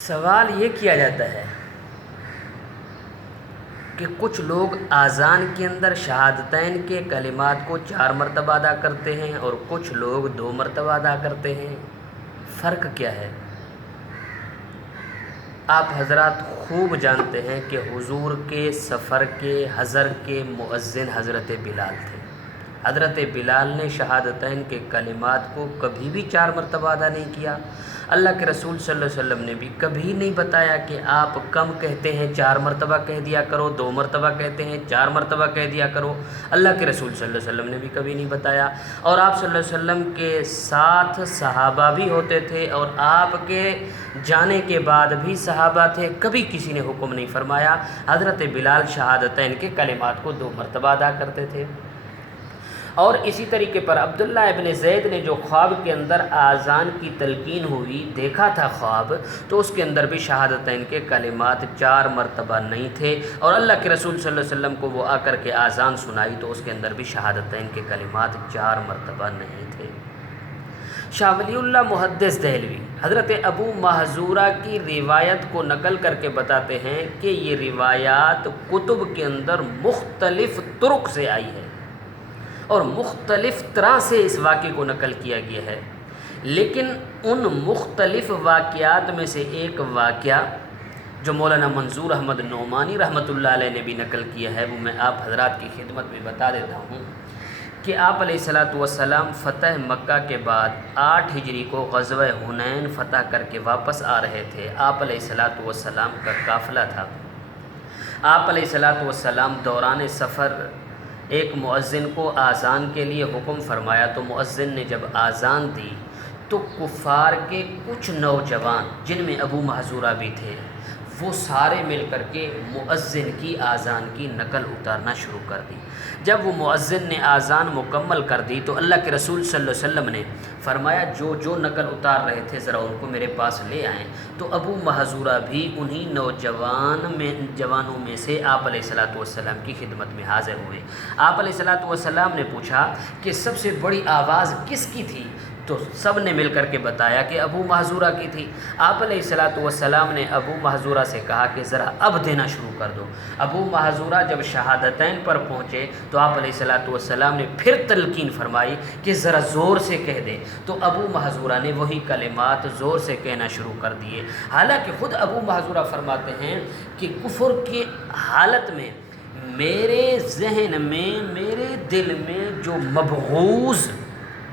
سوال یہ کیا جاتا ہے کہ کچھ لوگ اذان کے اندر شہادتین کے کلمات کو 4 مرتبہ ادا کرتے ہیں اور کچھ لوگ 2 مرتبہ ادا کرتے ہیں، فرق کیا ہے؟ آپ حضرات خوب جانتے ہیں کہ حضور کے سفر کے حضر کے مؤذن حضرت بلال تھے۔ حضرت بلال نے شہادتین کے کلمات کو کبھی بھی 4 مرتبہ ادا نہیں کیا۔ اللہ کے رسول صلی اللہ علیہ وسلم نے بھی کبھی نہیں بتایا کہ آپ کم کہتے ہیں 4 مرتبہ کہہ دیا کرو، 2 مرتبہ کہتے ہیں 4 مرتبہ کہہ دیا کرو۔ اللہ کے رسول صلی اللہ علیہ وسلم نے بھی کبھی نہیں بتایا، اور آپ صلی اللہ علیہ وسلم کے ساتھ صحابہ بھی ہوتے تھے اور آپ کے جانے کے بعد بھی صحابہ تھے، کبھی کسی نے حکم نہیں فرمایا۔ حضرت بلال شہادتین کے کلمات کو 2 مرتبہ ادا کرتے تھے۔ اور اسی طریقے پر عبداللہ ابن زید نے جو خواب کے اندر اذان کی تلقین ہوئی دیکھا تھا خواب، تو اس کے اندر بھی شہادتین کے کلمات 4 مرتبہ نہیں تھے، اور اللہ کے رسول صلی اللہ علیہ وسلم کو وہ آ کر کے اذان سنائی تو اس کے اندر بھی شہادتین کے کلمات 4 مرتبہ نہیں تھے۔ شاہ ولی اللہ محدث دہلوی حضرت ابو محذورہ کی روایت کو نقل کر کے بتاتے ہیں کہ یہ روایات کتب کے اندر مختلف طرق سے آئی ہے اور مختلف طرح سے اس واقعے کو نقل کیا گیا ہے، لیکن ان مختلف واقعات میں سے ایک واقعہ جو مولانا منظور احمد نعمانی رحمۃ اللہ علیہ نے بھی نقل کیا ہے، وہ میں آپ حضرات کی خدمت میں بتا دیتا ہوں کہ آپ علیہ الصلاۃ والسلام فتح مکہ کے بعد 8 ہجری کو غزوہ حنین فتح کر کے واپس آ رہے تھے۔ آپ علیہ الصلاۃ والسلام کا قافلہ تھا۔ آپ علیہ الصلاۃ والسلام دوران سفر ایک مؤذن کو اذان کے لیے حکم فرمایا، تو مؤذن نے جب اذان دی تو کفار کے کچھ نوجوان جن میں ابو محذورہ بھی تھے، وہ سارے مل کر کے مؤذن کی اذان کی نقل اتارنا شروع کر دی۔ جب وہ مؤذن نے اذان مکمل کر دی تو اللہ کے رسول صلی اللہ علیہ وسلم نے فرمایا جو نقل اتار رہے تھے ذرا ان کو میرے پاس لے آئیں، تو ابو محذورہ بھی انہی جوانوں میں سے آپ علیہ الصلاۃ والسلام کی خدمت میں حاضر ہوئے۔ آپ علیہ الصلاۃ والسلام نے پوچھا کہ سب سے بڑی آواز کس کی تھی؟ تو سب نے مل کر کے بتایا کہ ابو محذورہ کی تھی۔ آپ علیہ الصلاۃ والسلام نے ابو محذورہ سے کہا کہ ذرا اب دینا شروع کر دو۔ ابو محذورہ جب شہادتین پر پہنچے تو آپ علیہ الصلاۃ والسلام نے پھر تلقین فرمائی کہ ذرا زور سے کہہ دے، تو ابو محذورہ نے وہی کلمات زور سے کہنا شروع کر دیے۔ حالانکہ خود ابو محذورہ فرماتے ہیں کہ کفر کی حالت میں میرے ذہن میں، میرے دل میں جو مبغوض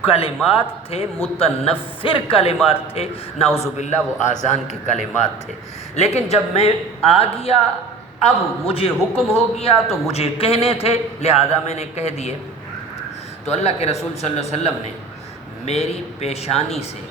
کلمات تھے، متنفر کلمات تھے، نعوذ باللہ وہ اذان کے کلمات تھے، لیکن جب میں آ گیا، اب مجھے حکم ہو گیا تو مجھے کہنے تھے، لہذا میں نے کہہ دیے۔ تو اللہ کے رسول صلی اللہ علیہ وسلم نے میری پیشانی سے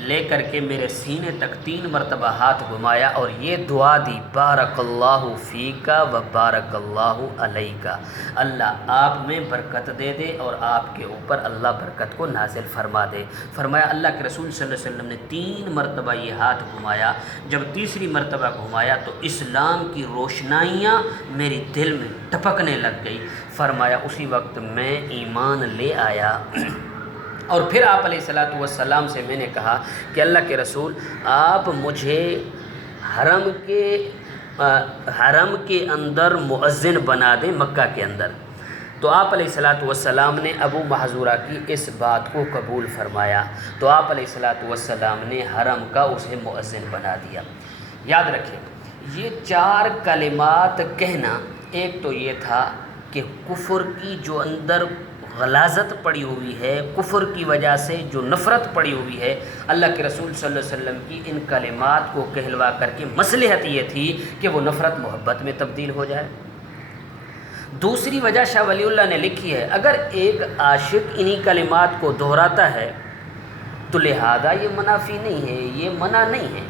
لے کر کے میرے سینے تک 3 مرتبہ ہاتھ گھمایا اور یہ دعا دی، بارک اللہ فیکا و بارک اللہ علیکا، اللہ آپ میں برکت دے دے اور آپ کے اوپر اللہ برکت کو نازل فرما دے۔ فرمایا اللہ کے رسول صلی اللہ علیہ وسلم نے 3 مرتبہ یہ ہاتھ گھمایا۔ جب تیسری مرتبہ گھمایا تو اسلام کی روشنائیاں میری دل میں ٹپکنے لگ گئی۔ فرمایا اسی وقت میں ایمان لے آیا۔ اور پھر آپ علیہ الصلاۃ والسلام سے میں نے کہا کہ اللہ کے رسول آپ مجھے حرم کے اندر مؤذن بنا دیں، مکہ کے اندر۔ تو آپ علیہ الصلاۃ والسلام نے ابو محذورہ کی اس بات کو قبول فرمایا، تو آپ علیہ الصلاۃ والسلام نے حرم کا اسے مؤذن بنا دیا۔ یاد رکھیں یہ 4 کلمات کہنا، ایک تو یہ تھا کہ کفر کی جو اندر غلاظت پڑی ہوئی ہے، کفر کی وجہ سے جو نفرت پڑی ہوئی ہے، اللہ کے رسول صلی اللہ علیہ وسلم کی ان کلمات کو کہلوا کر کے مصلحت یہ تھی کہ وہ نفرت محبت میں تبدیل ہو جائے۔ دوسری وجہ شاہ ولی اللہ نے لکھی ہے، اگر ایک عاشق انہی کلمات کو دہراتا ہے تو لہذا یہ منافی نہیں ہے، یہ منع نہیں ہے،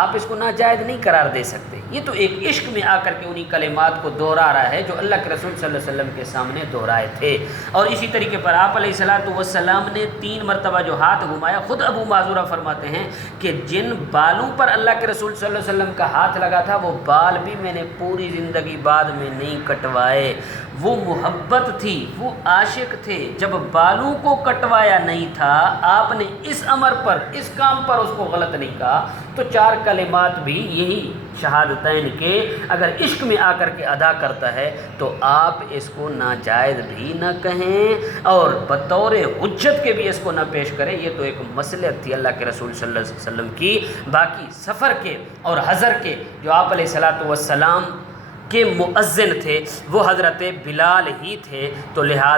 آپ اس کو ناجائز نہیں قرار دے سکتے۔ یہ تو ایک عشق میں آ کر کے انہی کلمات کو دہرا رہا ہے جو اللہ کے رسول صلی اللہ علیہ وسلم کے سامنے دہرائے تھے۔ اور اسی طریقے پر آپ علیہ الصلاۃ والسلام نے 3 مرتبہ جو ہاتھ گھمایا، خود ابو معذورہ فرماتے ہیں کہ جن بالوں پر اللہ کے رسول صلی اللہ علیہ وسلم کا ہاتھ لگا تھا وہ بال بھی میں نے پوری زندگی بعد میں نہیں کٹوائے، وہ محبت تھی، وہ عاشق تھے، جب بالوں کو کٹوایا نہیں تھا آپ نے اس امر پر، اس کام پر اس کو غلط نہیں کہا، تو 4 کلمات بھی یہی شہادتین کے اگر عشق میں آ کر کے ادا کرتا ہے تو آپ اس کو ناجائز بھی نہ کہیں اور بطور حجت کے بھی اس کو نہ پیش کریں۔ یہ تو ایک مصلحت تھی اللہ کے رسول صلی اللہ علیہ وسلم کی۔ باقی سفر کے اور حضر کے جو آپ علیہ الصلاۃ والسلام کے مؤذن تھے وہ حضرت بلال ہی تھے، تو لہٰذا